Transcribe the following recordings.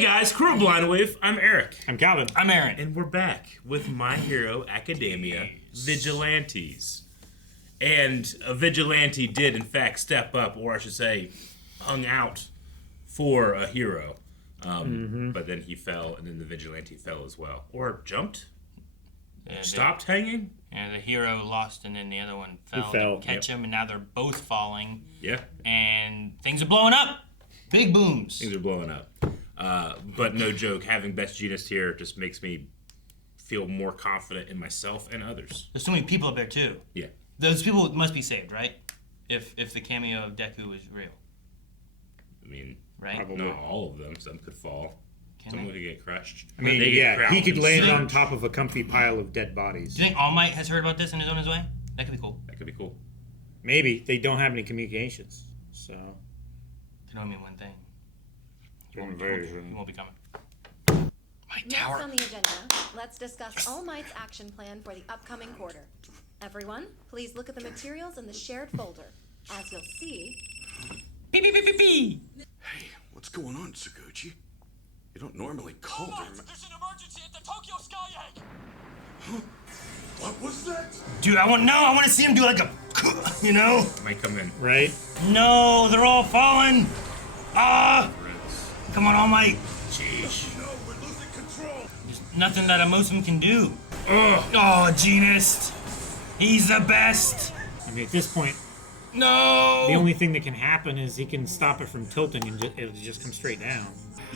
Hey guys, Crew Blind Wave. I'm Eric. I'm Calvin. I'm Aaron. And we're back with My Hero Academia Vigilantes. And a vigilante did, in fact, step up, or I should say, hung out for a hero. But then he fell, and then the vigilante fell as well. Or jumped? Stopped hanging? Yeah, the hero lost, and then the other one fell, fell, to catch him, and now they're both falling. Yeah. And things are blowing up. Big booms. Things are blowing up. But no joke, having Best Genist here just makes me feel more confident in myself and others. There's so many people up there, too. Yeah. Those people must be saved, right? If the cameo of Deku is real. I mean, right? Probably not all of them. Some could fall. Some could get crushed. I mean, yeah, he could land on top of a comfy pile of dead bodies. Do you think All Might has heard about this and is on his way? That could be cool. That could be cool. Maybe. They don't have any communications, so... Can only mean one thing. He won't be coming. My tower. Next on the agenda, let's discuss All Might's action plan for the upcoming quarter. Everyone, please look at the materials in the shared folder. As you'll see... Beep, beep, beep, beep, beep. Hey, what's going on, Saguchi? You don't normally call them... There's an emergency at the Tokyo Sky Egg! Huh? What was that? Dude, I want to see him do like a... You know? Might come in. Right? No, they're all falling! Come on, All Might. Jeez. No, we're losing control. There's nothing that a Muslim can do. Oh, Genist. He's the best. I mean, at this point, No! the only thing that can happen is he can stop it from tilting and it'll just come straight down.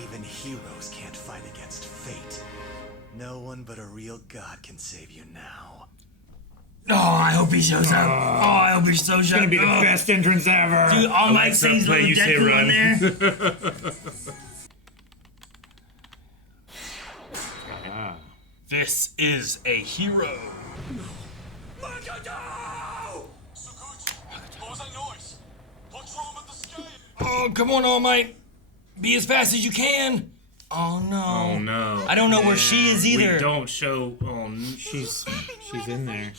Even heroes can't fight against fate. No one but a real god can save you now. Oh, I hope he shows up. I hope he shows up. It's gonna be the best entrance ever. Dude, All Might saves little Deku in there. This is a hero. Saguchi, what was that noise? What's wrong with the sky? Oh, come on, All Might. Be as fast as you can. Oh, no. Oh, no. I don't know where she is either. We don't show... Oh, she's in there.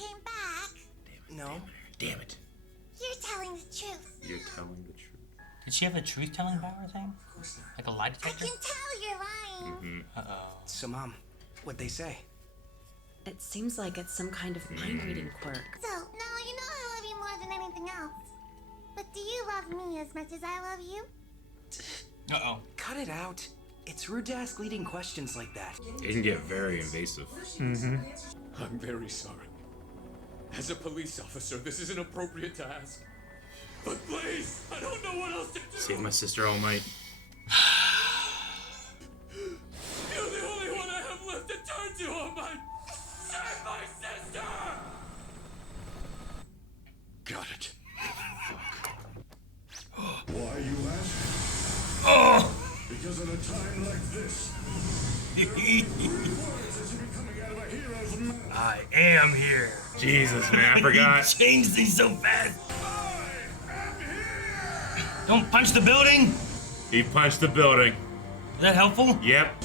No. Damn it. You're telling the truth. You're telling the truth. Did she have a truth-telling power thing? Like a lie I detector? can tell you're lying. Uh-oh. So, Mom, what'd they say? It seems like it's some kind of mind-reading quirk. So, now you know I love you more than anything else. But do you love me as much as I love you? Uh-oh. Cut it out. It's rude to ask leading questions like that. It can get very invasive. I'm very sorry. As a police officer, this is inappropriate to ask. But please, I don't know what else to do. Save my sister, All Might. You're the only one I have left to turn to, All Might. Save my sister! Got it. Why you ask? Oh! Because at a time like this, I am here. Jesus, man, I forgot. He changed things so fast. Don't punch the building. He punched the building. Is that helpful? Yep.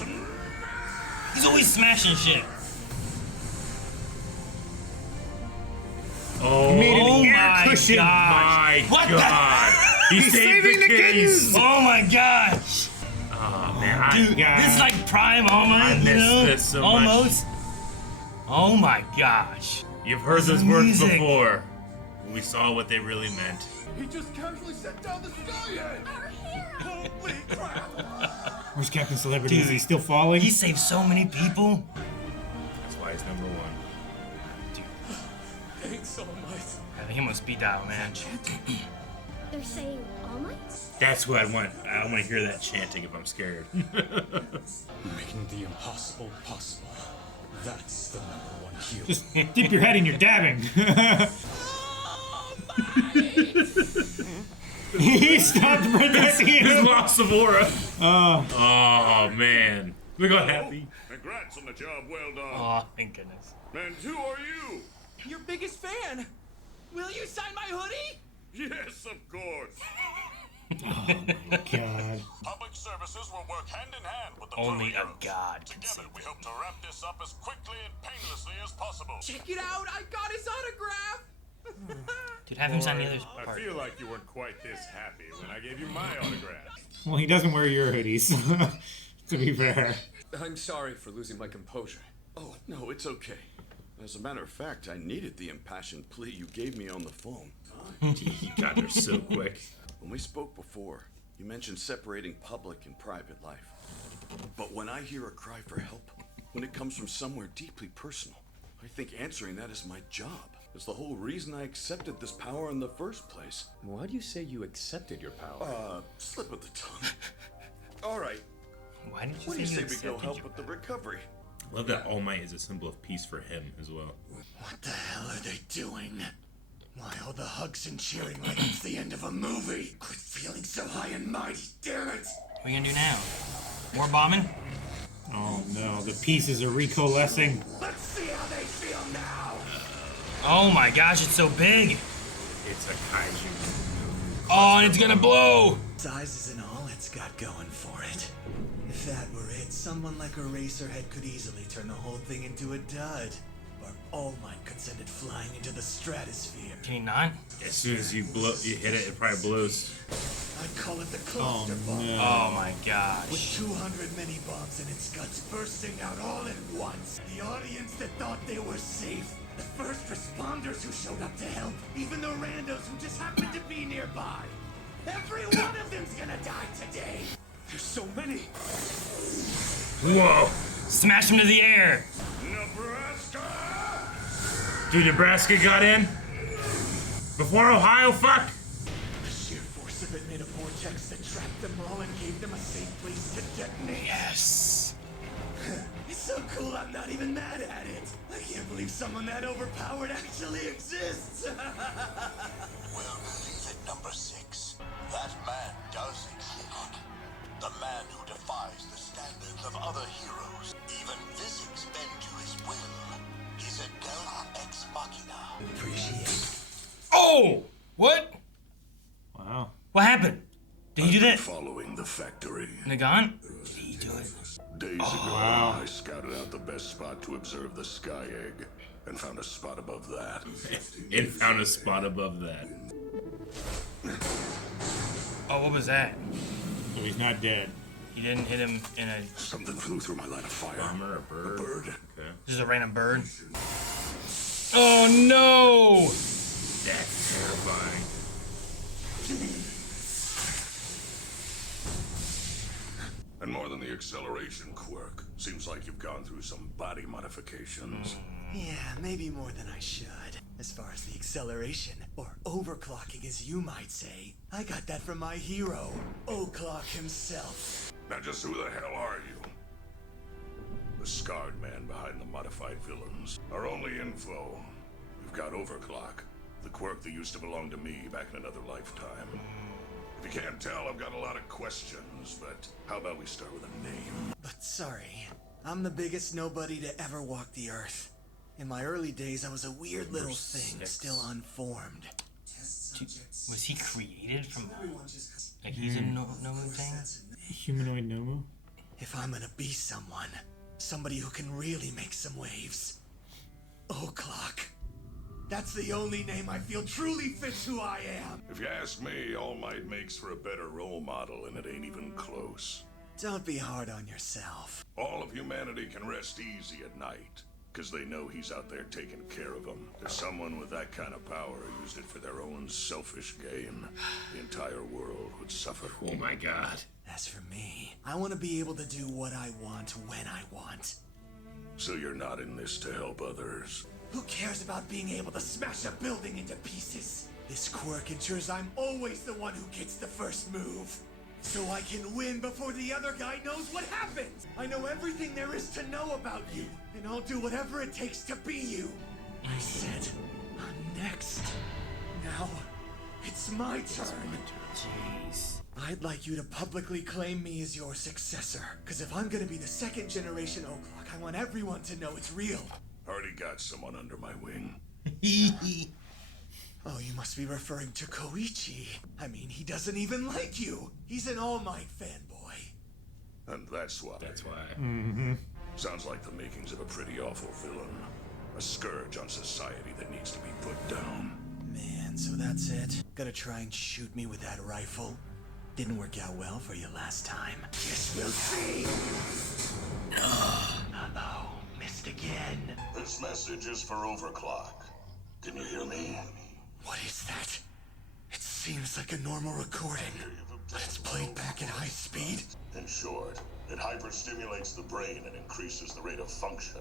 He's always smashing shit. Oh, my cushion. gosh. My What God. He's saving the kittens. Oh my gosh. Oh, man. Dude, this is like prime almost. I missed this so much. Almost. Oh my gosh. You've heard those words before. We saw what they really meant. He just casually set down the sky egg! Holy crap! Where's Captain Celebrity? Dude, is he still falling? He saved so many people. That's why he's number one. Thanks, All Might. I think him on speed dial, man. They're saying All Might? That's what I want. I want to hear that chanting if I'm scared. Making the impossible possible. That's the #1 hero. Just dip your head in your dabbing. He stopped protecting His him. loss of aura. Oh. Oh, man. Look how happy. congrats on the job well done. Oh, thank goodness. And who are you? Your biggest fan! Will you sign my hoodie? Yes, of course. God. Public services will work hand in hand with the Only a pro heroes. god can Together, save we hope to wrap this up as quickly and painlessly as possible. Check it out! I got his autograph! Dude, have him sign the other I part. feel like you weren't quite this happy when I gave you my autograph. Well, he doesn't wear your hoodies. To be fair. I'm sorry for losing my composure. Oh, no, it's okay. As a matter of fact, I needed the impassioned plea you gave me on the phone. He got there so quick. When we spoke before, you mentioned separating public and private life. But when I hear a cry for help, when it comes from somewhere deeply personal, I think answering that is my job. It's the whole reason I accepted this power in the first place. Why do you say you accepted your power? Slip of the tongue. All right. Why did What do you you say say we go help with the recovery? I love that All Might is a symbol of peace for him as well. What the hell are they doing? Why all the hugs and cheering like it's the end of a movie? Quit feeling so high and mighty, damn it! What are you gonna do now? More bombing? Oh no, the pieces are recoalescing. Let's see how they feel now! Oh my gosh, it's so big! It's a kaiju. Oh, and it's gonna blow! Size isn't all it's got going for it. If that were it, someone like Eraserhead could easily turn the whole thing into a dud. Or All Might could send it flying into the stratosphere. Can he not? As soon as you hit it, it probably blows. I'd call it the cluster bomb. No. Oh my With gosh. 200 mini bombs in its guts bursting out all at once. The audience that thought they were safe. The first responders who showed up to help. Even the randos who just happened to be nearby. Every one of them's gonna die today. There's so many. Whoa! Smash him to the air! Nebraska! Dude, Nebraska got in? Before Ohio, fuck! The sheer force of it made a vortex that trapped them all and gave them a safe place to detonate. Yes! It's so cool I'm not even mad at it. I can't believe someone that overpowered actually exists. We'll leave it number 6. That man does exist. The man who defies the standards of other heroes, even physics bend to his will. He's a Deus Ex Machina. Appreciate. Oh! What? Wow. What happened? Did he do that? Following the factory. Nagan? Did he do it? Days ago, wow. I scouted out the best spot to observe the sky egg and found a spot above that. And found a spot above that. Oh, what was that? So he's not dead. He didn't hit him in a... Something flew through my line of fire. Bomber, a bird. A bird. Okay. Just a random bird. Oh no! That's terrifying. And more than the acceleration quirk, seems like you've gone through some body modifications. Yeah, maybe more than I should. As far as the acceleration, or overclocking as you might say, I got that from my hero, Overclock himself. Now just who the hell are you? The scarred man behind the modified villains. Our only info. We've got Overclock, the quirk that used to belong to me back in another lifetime. If you can't tell, I've got a lot of questions, but how about we start with a name? But sorry, I'm the biggest nobody to ever walk the earth. In my early days, I was a weird little thing, still unformed. Was he created from... Like he's a no thing? Humanoid Nomu? If I'm gonna be someone, somebody who can really make some waves. Overclock. That's the only name I feel truly fits who I am. If you ask me, All Might makes for a better role model, and it ain't even close. Don't be hard on yourself. All of humanity can rest easy at night, because they know he's out there taking care of them. If someone with that kind of power used it for their own selfish gain, the entire world would suffer. Oh my god. As for me, I want to be able to do what I want when I want. So you're not in this to help others? Who cares about being able to smash a building into pieces? This quirk ensures I'm always the one who gets the first move. So I can win before the other guy knows what happened. I know everything there is to know about you, and I'll do whatever it takes to be you. I said, I'm next. Now, it's my turn. Jeez. I'd like you to publicly claim me as your successor, because if I'm gonna be the second generation Overclock, I want everyone to know it's real. Already got someone under my wing. Oh, you must be referring to Koichi. I mean, he doesn't even like you. He's an All Might fanboy. And that's why. That's why. Sounds like the makings of a pretty awful villain. A scourge on society that needs to be put down. Man, so that's it? Gonna try and shoot me with that rifle? Didn't work out well for you last time. Guess we'll see. This message is for Overclock. Can you hear me? What is that? It seems like a normal recording, but it's played back at high speed. In short, it hyperstimulates the brain and increases the rate of function.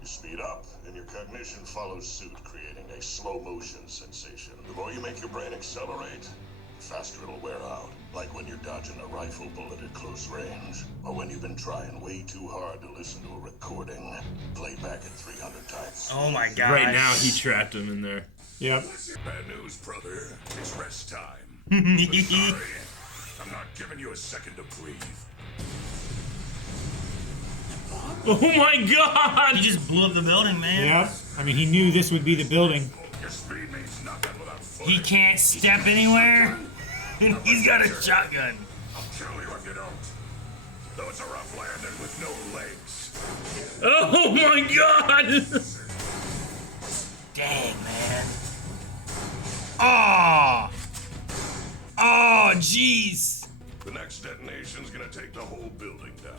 You speed up, and your cognition follows suit, creating a slow motion sensation. The more you make your brain accelerate, the faster it'll wear out. Like when you're dodging a rifle bullet at close range, or when you've been trying way too hard to listen to a recording played back at 300 times. Oh my god. Right now, he trapped him in there. Yep. Bad news, brother. It's rest time. But sorry, I'm not giving you a second to breathe. Oh my god! He just blew up the building, man. Yep. I mean, he knew this would be the building. Your speed means nothing without footing. He can't step anywhere. He's got a shotgun. I'll kill you if you don't. Though it's a rough landing with no legs. Oh my god! Dang, man. Oh! Oh, jeez. The next detonation's gonna take the whole building down.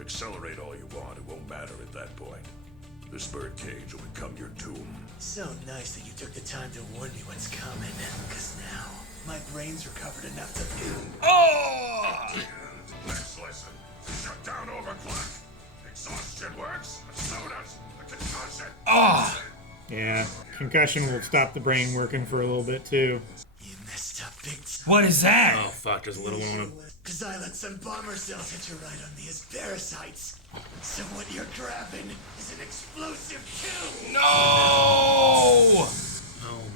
Accelerate all you want, it won't matter at that point. This birdcage will become your tomb. So nice that you took the time to warn me what's coming, because now my brain's recovered enough to... Oh! Next lesson, shut down Overclock. Exhaustion works, but so does the concussion. Oh! Yeah. Concussion will stop the brain working for a little bit, too. You messed up big time. What is that? Oh fuck, there's a little one on him. Because I let some bomber cells hit you right on me as parasites. So what you're grabbing is an explosive kill. No! Oh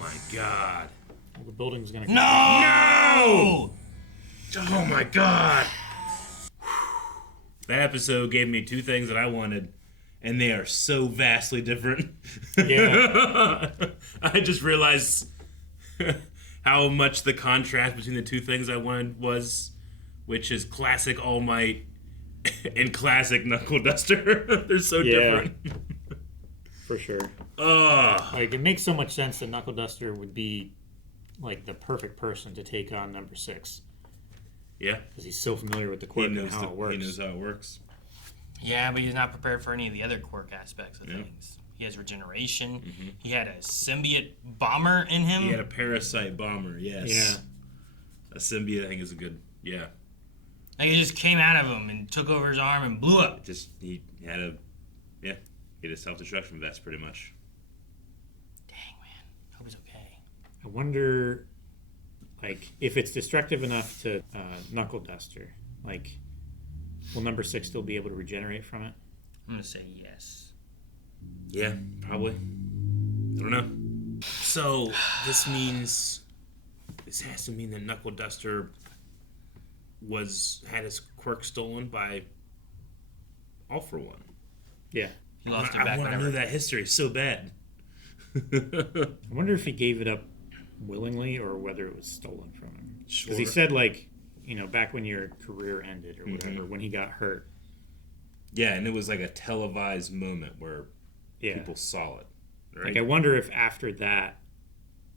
my god. Well, the building's gonna... No! Oh my god. That episode gave me two things that I wanted, and they are so vastly different. Yeah. I just realized how much the contrast between the two things I wanted was, which is classic All Might and classic Knuckleduster. They're so different. For sure. Ugh. Like, it makes so much sense that Knuckleduster would be, like, the perfect person to take on number 6. Yeah. Because he's so familiar with the quirk and how it works. He knows how it works. Yeah, but he's not prepared for any of the other quirk aspects of things. He has regeneration. Mm-hmm. He had a symbiote bomber in him. He had a parasite bomber, yes. Yeah. A symbiote, I think, is a good, yeah. Like, it just came out of him and took over his arm and blew up. He had a, yeah, he had a self-destruction vest, pretty much. Dang, man. Hope he's okay. I wonder, like, if it's destructive enough to Knuckleduster, like, will number 6 still be able to regenerate from it? I'm going to say yes. Yeah, probably. I don't know. So, this has to mean that Knuckleduster had his quirk stolen by All For One. Yeah. He lost it back. I want to know that history so bad. I wonder if he gave it up willingly or whether it was stolen from him. Because Sure. he said, like, you know, back when your career ended or whatever, when he got hurt. Yeah, and it was like a televised moment where Yeah. people saw it. Right? Like, I wonder if after that,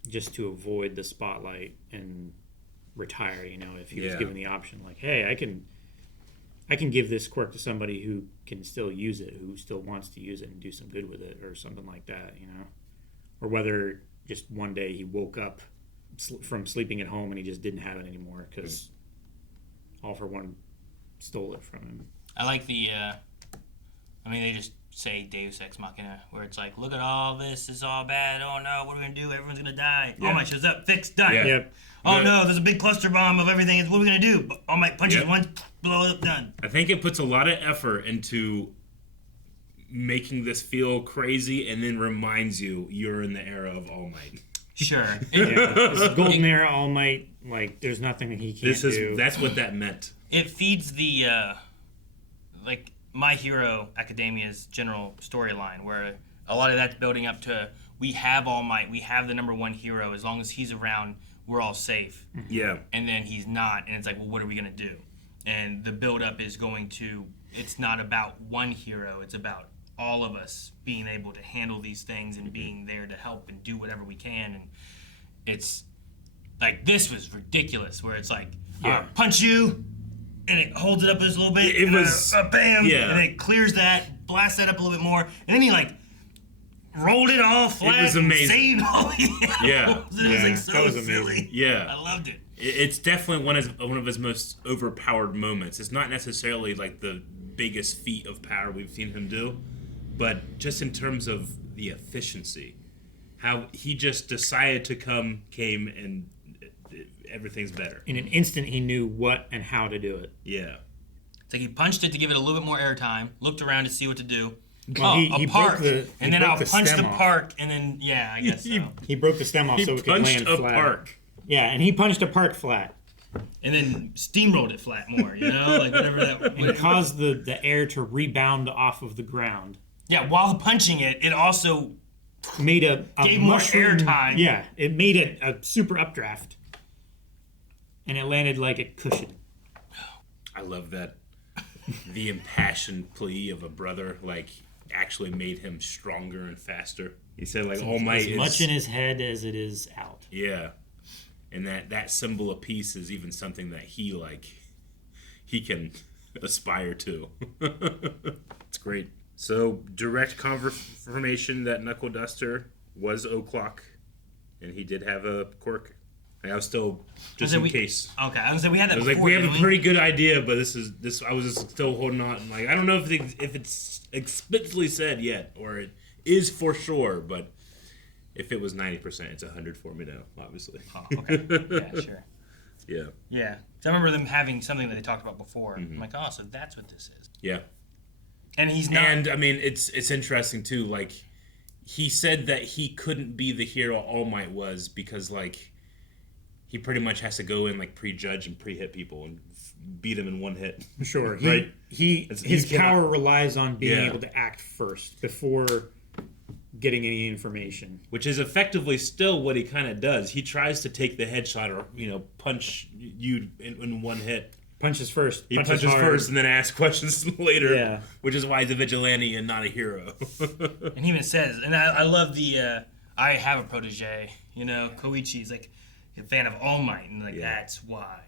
just to avoid the spotlight and retire, you know, if he was given the option, like, hey, I can give this quirk to somebody who can still use it, who still wants to use it and do some good with it, or something like that, you know, or whether just one day he woke up from sleeping at home and he just didn't have it anymore because All For One stole it from him. I like the, they just say Deus Ex Machina, where it's like, look at all this, it's all bad, oh no, what are we going to do, everyone's going to die. Yeah. All Might shows up, fixed, done. Yeah. Yep. Oh no, there's a big cluster bomb of everything, what are we going to do? All Might punches once, blow it up, done. I think it puts a lot of effort into making this feel crazy and then reminds you you're in the era of All Might. Sure. This golden era All Might, like, there's nothing that he can't do. That's what that meant. It feeds the, like, My Hero Academia's general storyline, where a lot of that's building up to, we have All Might, we have the number one hero, as long as he's around, we're all safe. Yeah. And then he's not, and it's like, well, what are we going to do? And the build-up is going to, it's not about one hero, it's about all of us being able to handle these things and being there to help and do whatever we can. And it's, like, this was ridiculous, where it's like, punch you, and it holds it up just a little bit. It was bam, yeah. and it clears that, blasts that up a little bit more, and then he like rolled it all flat. It was amazing. And saved all the animals. Yeah. It was like so that was silly. amazing. Yeah. I loved it. It's definitely one of his most overpowered moments. It's not necessarily like the biggest feat of power we've seen him do, but just in terms of the efficiency, how he just decided to came, and everything's better. In an instant, he knew what and how to do it. Yeah. It's like he punched it to give it a little bit more airtime, looked around to see what to do. Well, he a park, broke and then I'll the punch stem the off. park, and then, yeah, I guess so. He broke the stem off He so it could punched land a flat. park. Yeah, and he punched a park flat. And then steamrolled it flat more, you know? Like, whatever that... And caused the air to rebound off of the ground. Yeah, while punching it, it also... Made a gave more mushroom, airtime. Yeah, it made a super updraft. And it landed like a cushion. I love that. The impassioned plea of a brother, like, actually made him stronger and faster. He said, like, All Might as is... much in his head as it is out. Yeah. And that symbol of peace is even something that he can aspire to. It's great. So, direct confirmation that Knuckleduster was Overclock, and he did have a quirk. I was still, just in case. Okay, I was like, we had that I was before, like, we have a didn't pretty good idea, but this. I was just still holding on. Like, I don't know if it's explicitly said yet, or it is for sure, but if it was 90%, it's 100 for me now, obviously. Oh, okay. Yeah, sure. Yeah. Yeah. So I remember them having something that they talked about before. I'm like, oh, so that's what this is. Yeah. And he's not... And, I mean, it's interesting, too. Like, he said that he couldn't be the hero All Might was because, like, he pretty much has to go in, like, prejudge and pre-hit people and beat them in one hit. Sure. Right? His power relies on being Yeah. able to act first before getting any information. Which is effectively still what he kind of does. He tries to take the headshot or, punch you in one hit. Punches first. He punches hard. first and then asks questions later. Yeah. Which is why he's a vigilante and not a hero. And he even says, and I love the, I have a protege, Koichi's like a fan of All Might, and that's why,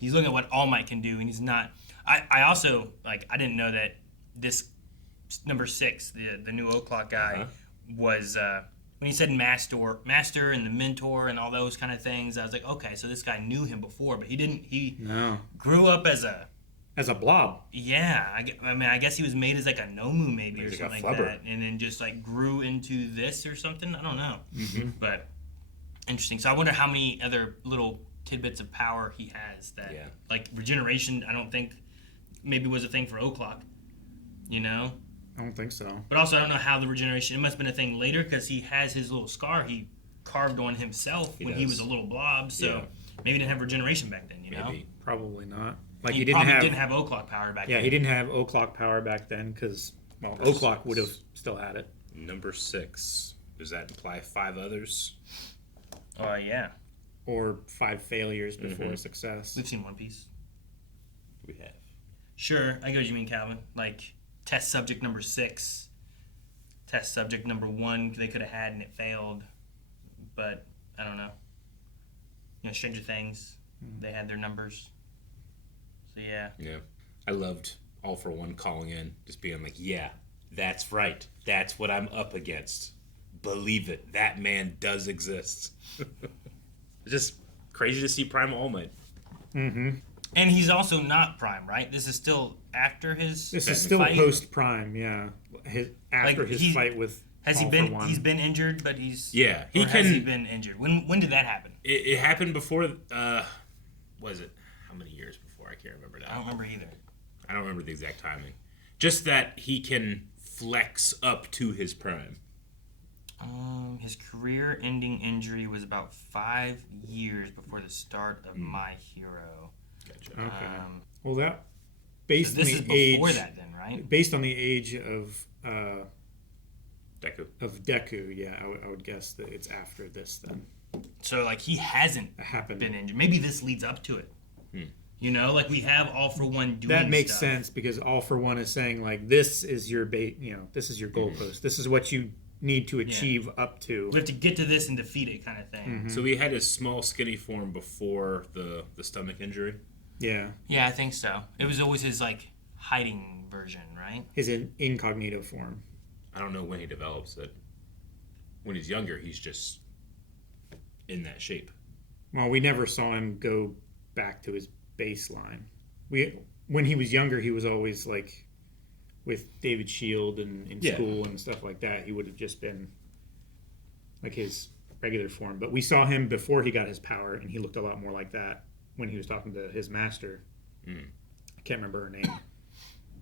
he's looking at what All Might can do, and he's not. I also, I didn't know that this number 6, the new Overclock guy, was, when he said master and the mentor and all those kind of things, I was like, okay, so this guy knew him before, but he didn't, grew up as a blob. Yeah, I mean, I guess he was made as like a Nomu maybe or Like something a like flubber. that, and then just like grew into this or something. I don't know, but interesting. So I wonder how many other little tidbits of power he has that, like regeneration. I don't think maybe was a thing for Overclock, I don't think so. But also I don't know how the regeneration. It must have been a thing later because he has his little scar he carved on himself when he was a little blob. So maybe he didn't have regeneration back then. Maybe. Probably not. Like he didn't didn't have Overclock power back then. Yeah, he didn't have Overclock power back then because Overclock would have still had it. Number 6. Does that imply 5 others? Oh, yeah. Or 5 failures before success. We've seen One Piece. We have. Sure, I get what you mean, Calvin. Like, test subject number 6, test subject number 1, they could have had and it failed. But, I don't know. Stranger Things, they had their numbers. So, yeah. Yeah. I loved All for One calling in, just being like, yeah, that's right. That's what I'm up against. Believe it. That man does exist. It's just crazy to see Prime All Might. Mm-hmm. And he's also not Prime, right? This is still after his This is still fight? post-Prime, yeah. After his fight with Has he All been? for One. He's been injured, but he's Yeah, Has he been injured? When did that happen? It happened before. Was it how many years before? I can't remember now. I don't remember either. I don't remember the exact timing. Just that he can flex up to his prime. His career-ending injury was about 5 years before the start of My Hero. Gotcha. Okay. Well, that based So this on is the age before that, then, right? Based on the age of Deku. Yeah, I would guess that it's after this then. So like he hasn't been injured. Maybe this leads up to it. Like we have All for One doing that makes stuff. sense because All for One is saying like this is your this is your goalpost. This is what you need to achieve up to. We have to get to this and defeat it, kind of thing. So he had his small, skinny form before the stomach injury. Yeah. Yeah, I think so. It was always his like hiding version, right? His incognito form. I don't know when he develops it. When he's younger, he's just in that shape. Well, we never saw him go back to his baseline. When he was younger, he was always like with David Shield and in school and stuff like that. He would have just been like his regular form. But we saw him before he got his power, and he looked a lot more like that when he was talking to his master. I can't remember her name.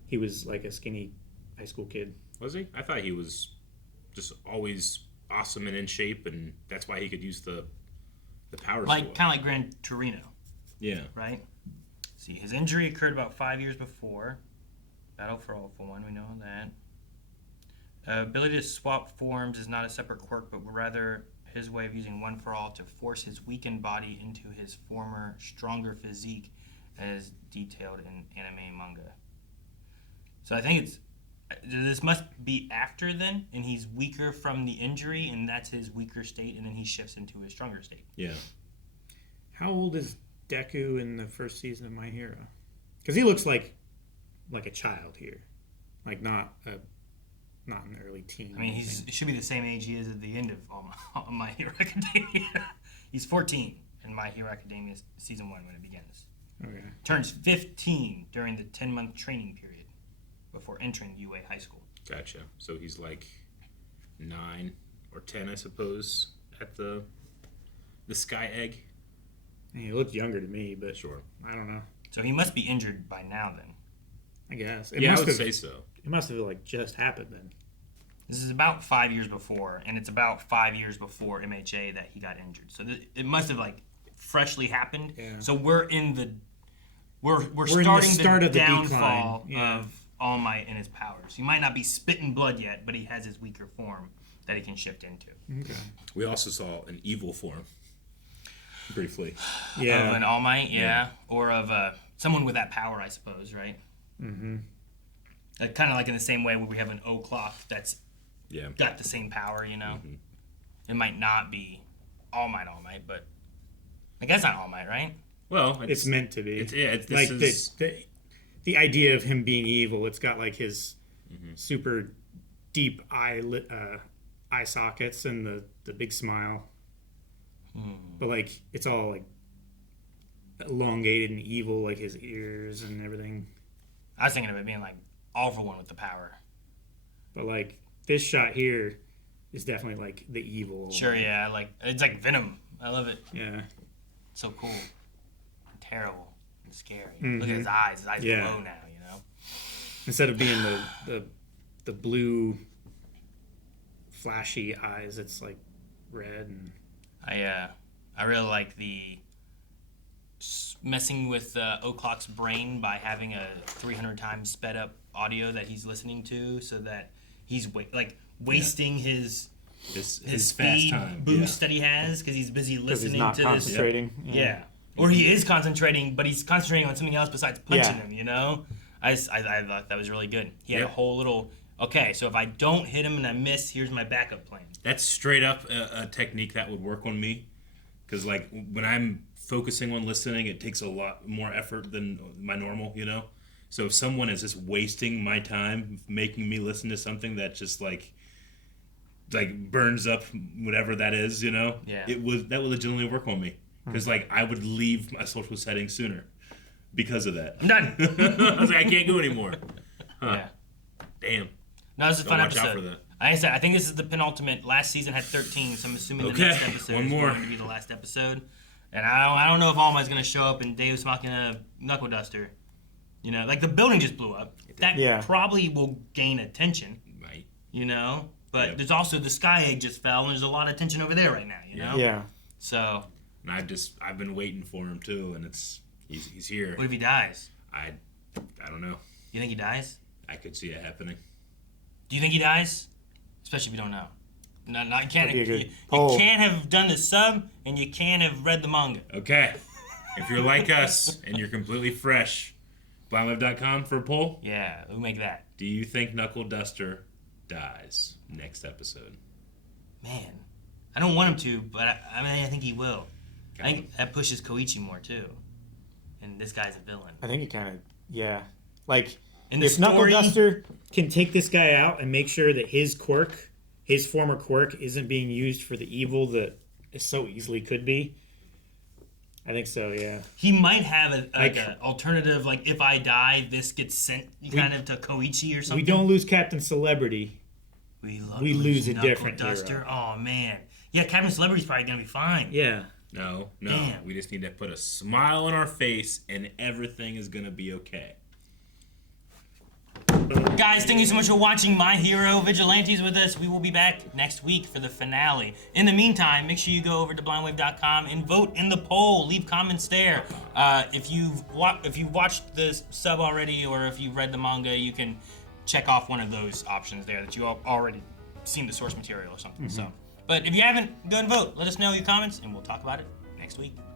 He was like a skinny high school kid. Was he? I thought he was just always awesome and in shape, and that's why he could use the power. Like kind of like Gran Torino. Yeah. Right. See, his injury occurred about 5 years before Battle for All for One. We know that. Ability to swap forms is not a separate quirk, but rather his way of using One for All to force his weakened body into his former stronger physique, as detailed in anime and manga. So I think this must be after then, and he's weaker from the injury, and that's his weaker state, and then he shifts into his stronger state. Yeah. How old is Deku in the first season of My Hero? Because he looks like a child here, like not an early teen. I mean, he should be the same age he is at the end of My Hero Academia. He's 14 in My Hero Academia season 1 when it begins. Okay. Turns 15 during the 10-month training period before entering UA High School. Gotcha. So he's like 9 or 10, I suppose, at the Sky Egg. He looked younger to me, but sure, I don't know. So he must be injured by now then. I guess. I would say so. It must have like just happened then. This is about 5 years before, and it's about 5 years before MHA that he got injured. So it must have like freshly happened. Yeah. So we're in the we're starting the downfall of All Might and his powers. He might not be spitting blood yet, but he has his weaker form that he can shift into. Okay. We also saw an evil form briefly. Yeah. Of an All Might, yeah. Or of someone with that power, I suppose, right? Mm-hmm. Kind of like in the same way where we have an Overclock that's Yeah. got the same power, you know? Mm-hmm. It might not be All Might, but I guess not All Might, right? Well, it's meant to be. It's like the idea of him being evil. It's got like his super deep eye sockets and the big smile. But like it's all like elongated and evil, like his ears and everything. I was thinking of it being like All for One with the power. But like this shot here is definitely like the evil. Sure, yeah. Like it's like Venom. I love it. Yeah. So cool. And terrible and scary. Look at his eyes. His eyes glow now, you know? Instead of being the blue flashy eyes, it's like red and I really like the messing with Overclock's brain by having a 300 times sped up audio that he's listening to, so that he's wasting his speed boost that he has because he's busy listening not to concentrating. this. Yeah. Or he is concentrating, but he's concentrating on something else besides punching him. You know, I thought that was really good. He had a whole little. Okay, so if I don't hit him and I miss, here's my backup plan. That's straight up a technique that would work on me. Because, like, when I'm focusing on listening, it takes a lot more effort than my normal, you know? So if someone is just wasting my time, making me listen to something that just, like burns up whatever that is, you know? Yeah. That would legitimately work on me. Because, like, I would leave my social settings sooner because of that. I'm done. I was like, I can't go anymore. Yeah. Damn. No, this is a fun episode. Watch out for that. Like I said, I think this is the penultimate. Last season had 13, so I'm assuming the next episode is going to be the last episode. And I don't know if All Might's going to show up in Deus Machina Knuckleduster. You know, like the building just blew up. That probably will gain attention. Right. You know? But there's also the Sky Egg just fell, and there's a lot of tension over there right now, you know? Yeah. So. And I've been waiting for him too, and he's here. What if he dies? I don't know. You think he dies? I could see it happening. Do you think he dies? Especially if you don't know. No, you can't. You can't have done the sub, and you can't have read the manga. Okay. If you're like us and you're completely fresh, blindlive.com for a poll. Yeah, we'll make that. Do you think Knuckleduster dies next episode? Man, I don't want him to, but I think he will. I think that pushes Koichi more too, and this guy's a villain. I think he kind of like in the if story, Knuckleduster can take this guy out and make sure that his former quirk, isn't being used for the evil that it so easily could be. I think so, yeah. He might have an alternative, like, if I die, this gets sent kind of to Koichi or something. We don't lose Captain Celebrity. We lose a different Knuckleduster. hero. Oh, man. Yeah, Captain Celebrity's probably going to be fine. Yeah. No. Damn. We just need to put a smile on our face and everything is going to be okay. Guys, thank you so much for watching My Hero Vigilantes with us. We will be back next week for the finale. In the meantime, make sure you go over to blindwave.com and vote in the poll. Leave comments there. If you've watched the sub already, or if you've read the manga, you can check off one of those options there that you already seen the source material or something. So, but if you haven't, go and vote. Let us know your comments, and we'll talk about it next week.